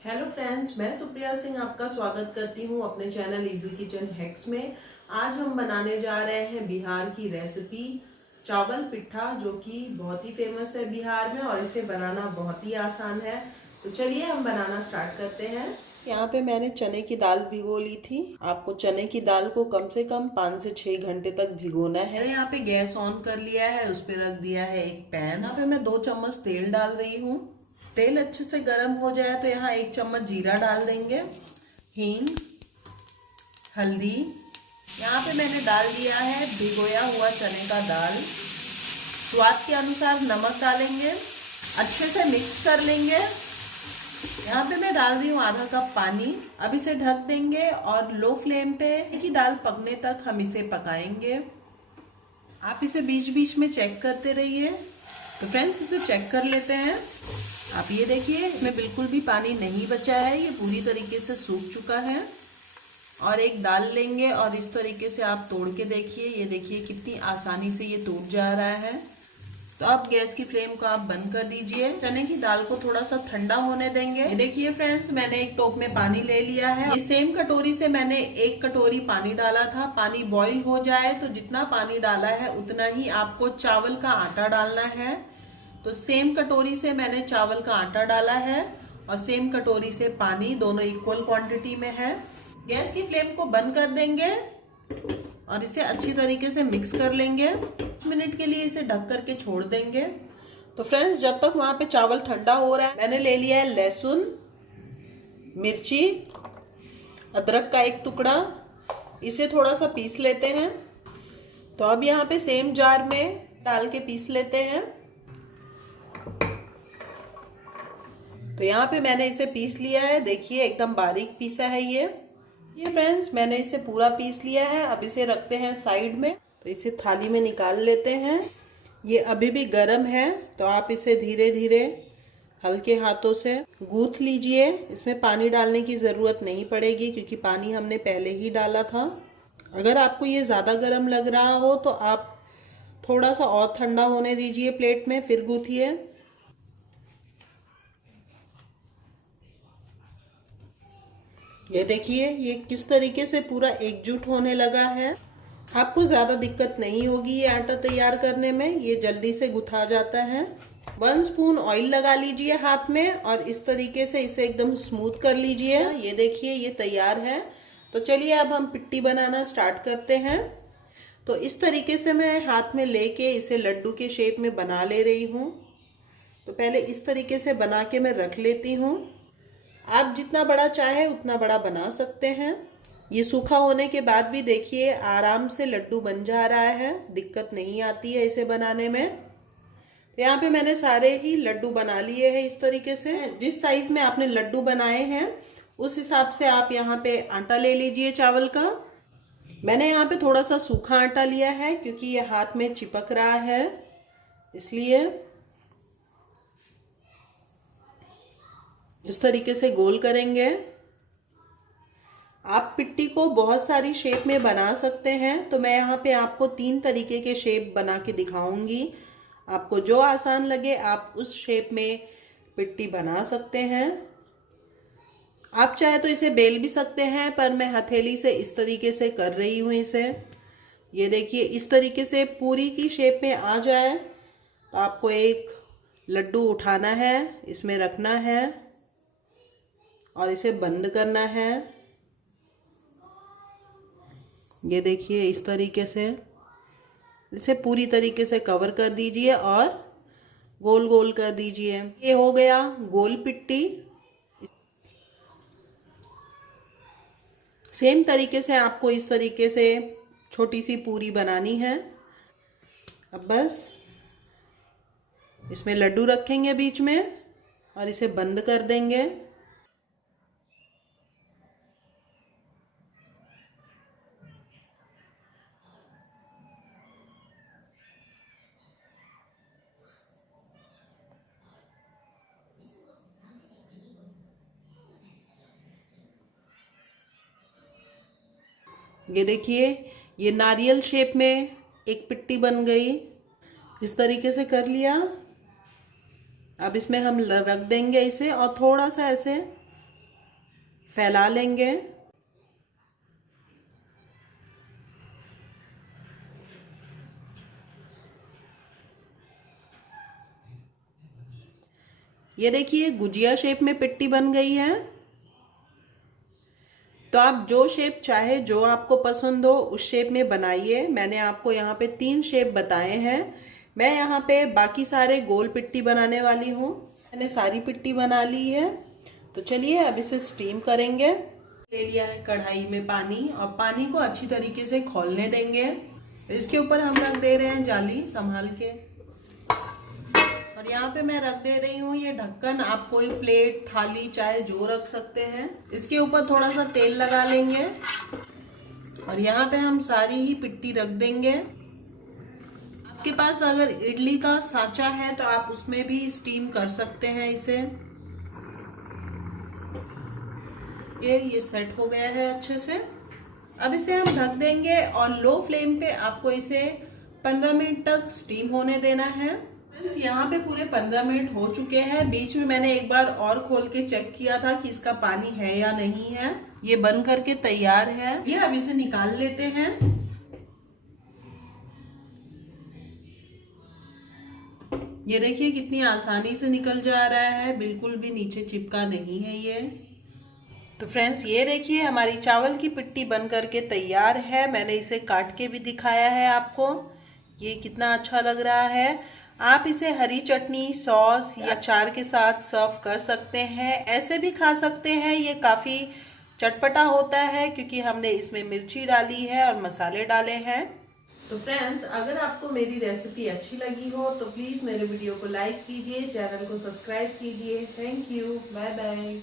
Hello friends, मैं सुप्रिया सिंह आपका स्वागत करती हूँ अपने चैनल इजी किचन हैक्स में। आज हम बनाने जा रहे हैं बिहार की रेसिपी चावल पिट्ठा, जो कि बहुत ही फेमस है बिहार में और इसे बनाना बहुत ही आसान है। तो चलिए हम बनाना स्टार्ट करते हैं। यहाँ पे मैंने चने की दाल भिगो ली थी। आपको चने की दाल को कम से कम 5 से 6 घंटे तक भिगोना है। मैंने यहाँ पे गैस ऑन कर लिया है, उस पर रख दिया है एक पैन। यहाँ पे मैं 2 चम्मच तेल डाल रही हूँ। तेल अच्छे से गर्म हो जाए तो यहाँ 1 चम्मच जीरा डाल देंगे, हींग, हल्दी। यहाँ पे मैंने डाल दिया है भिगोया हुआ चने का दाल। स्वाद के अनुसार नमक डालेंगे, अच्छे से मिक्स कर लेंगे। यहाँ पे मैं डाल रही हूँ आधा कप पानी। अब इसे ढक देंगे और लो फ्लेम पे की दाल पकने तक हम इसे पकाएंगे। आप इसे बीच बीच में चेक करते रहिए। तो फ्रेंड्स, इसे चेक कर लेते हैं। आप ये देखिए, इसमें बिल्कुल भी पानी नहीं बचा है, ये पूरी तरीके से सूख चुका है। और एक दाल लेंगे और इस तरीके से आप तोड़ के देखिए। ये देखिए कितनी आसानी से ये टूट जा रहा है। तो अब गैस की फ्लेम को आप बंद कर दीजिए। चने की दाल को थोड़ा सा ठंडा होने देंगे। ये देखिए फ्रेंड्स, मैंने एक टोप में पानी ले लिया है। ये सेम कटोरी से मैंने 1 कटोरी पानी डाला था। पानी बॉईल हो जाए तो जितना पानी डाला है उतना ही आपको चावल का आटा डालना है। तो सेम कटोरी से मैंने चावल का आटा डाला है और सेम कटोरी से पानी, दोनों इक्वल क्वांटिटी में है। गैस की फ्लेम को बंद कर देंगे और इसे अच्छी तरीके से मिक्स कर लेंगे। 5 मिनट के लिए इसे ढक करके छोड़ देंगे। तो फ्रेंड्स, जब तक वहां पे चावल ठंडा हो रहा है, मैंने ले लिया है लहसुन, मिर्ची, अदरक का 1 टुकड़ा। इसे थोड़ा सा पीस लेते हैं। तो अब यहाँ पे सेम जार में डाल के पीस लेते हैं। तो यहाँ पे मैंने इसे पीस लिया है। देखिए एकदम बारीक पीसा है ये फ्रेंड्स, मैंने इसे पूरा पीस लिया है। अब इसे रखते हैं साइड में। तो इसे थाली में निकाल लेते हैं। ये अभी भी गर्म है, तो आप इसे धीरे धीरे हल्के हाथों से गूंथ लीजिए। इसमें पानी डालने की ज़रूरत नहीं पड़ेगी क्योंकि पानी हमने पहले ही डाला था। अगर आपको ये ज़्यादा गर्म लग रहा हो तो आप थोड़ा सा और ठंडा होने दीजिए प्लेट में, फिर गूंथिए। ये देखिए ये किस तरीके से पूरा एकजुट होने लगा है। आपको ज़्यादा दिक्कत नहीं होगी ये आटा तैयार करने में, ये जल्दी से गुथा जाता है। 1 स्पून ऑयल लगा लीजिए हाथ में और इस तरीके से इसे एकदम स्मूथ कर लीजिए। ये देखिए ये तैयार है। तो चलिए अब हम पिट्टी बनाना स्टार्ट करते हैं। तो इस तरीके से मैं हाथ में लेके इसे लड्डू के शेप में बना ले रही हूँ। तो पहले इस तरीके से बना के मैं रख लेती हूँ। आप जितना बड़ा चाहे उतना बड़ा बना सकते हैं। ये सूखा होने के बाद भी देखिए आराम से लड्डू बन जा रहा है, दिक्कत नहीं आती है इसे बनाने में। तो यहाँ पे मैंने सारे ही लड्डू बना लिए हैं इस तरीके से। जिस साइज में आपने लड्डू बनाए हैं उस हिसाब से आप यहाँ पे आटा ले लीजिए चावल का। मैंने यहाँ पे थोड़ा सा सूखा आटा लिया है क्योंकि ये हाथ में चिपक रहा है, इसलिए इस तरीके से गोल करेंगे। आप पिट्टी को बहुत सारी शेप में बना सकते हैं। तो मैं यहाँ पे आपको 3 तरीके के शेप बना के दिखाऊंगी। आपको जो आसान लगे आप उस शेप में पिट्टी बना सकते हैं। आप चाहे तो इसे बेल भी सकते हैं, पर मैं हथेली से इस तरीके से कर रही हूँ इसे। ये देखिए इस तरीके से पूरी की शेप में आ जाए तो आपको एक लड्डू उठाना है, इसमें रखना है और इसे बंद करना है। ये देखिए इस तरीके से इसे पूरी तरीके से कवर कर दीजिए और गोल गोल कर दीजिए। ये हो गया गोल पिट्टी। सेम तरीके से आपको इस तरीके से छोटी सी पूरी बनानी है। अब बस इसमें लड्डू रखेंगे बीच में और इसे बंद कर देंगे। ये देखिए ये नारियल शेप में एक पिट्टी बन गई। इस तरीके से कर लिया। अब इसमें हम रख देंगे इसे और थोड़ा सा ऐसे फैला लेंगे। ये देखिए गुजिया शेप में पिट्टी बन गई है। तो आप जो शेप चाहे, जो आपको पसंद हो उस शेप में बनाइए। मैंने आपको यहाँ पे 3 शेप बताए हैं। मैं यहाँ पे बाकी सारे गोल पिट्टी बनाने वाली हूँ। मैंने सारी पिट्टी बना ली है। तो चलिए अब इसे स्टीम करेंगे। ले लिया है कढ़ाई में पानी और पानी को अच्छी तरीके से खौलने देंगे। इसके ऊपर हम रख दे रहे हैं जाली संभाल के। और यहाँ पे मैं रख दे रही हूँ ये ढक्कन। आप कोई प्लेट, थाली चाहे जो रख सकते हैं। इसके ऊपर थोड़ा सा तेल लगा लेंगे और यहाँ पे हम सारी ही पिट्टी रख देंगे। आपके पास अगर इडली का सांचा है तो आप उसमें भी स्टीम कर सकते हैं इसे। ये सेट हो गया है अच्छे से। अब इसे हम ढक देंगे और लो फ्लेम पे आपको इसे 15 मिनट तक स्टीम होने देना है। यहाँ पे पूरे 15 मिनट हो चुके हैं। बीच में मैंने एक बार और खोल के चेक किया था कि इसका पानी है या नहीं है। ये बन करके तैयार है। ये अब इसे निकाल लेते हैं। ये देखिए कितनी आसानी से निकल जा रहा है, बिल्कुल भी नीचे चिपका नहीं है ये। तो फ्रेंड्स ये देखिए हमारी चावल की पिट्टी बन करके तैयार है। मैंने इसे काट के भी दिखाया है आपको। ये कितना अच्छा लग रहा है। आप इसे हरी चटनी, सॉस या अचार के साथ सर्व कर सकते हैं। ऐसे भी खा सकते हैं। ये काफ़ी चटपटा होता है क्योंकि हमने इसमें मिर्ची डाली है और मसाले डाले हैं। तो फ्रेंड्स अगर आपको मेरी रेसिपी अच्छी लगी हो तो प्लीज़ मेरे वीडियो को लाइक कीजिए, चैनल को सब्सक्राइब कीजिए। Thank you, bye bye.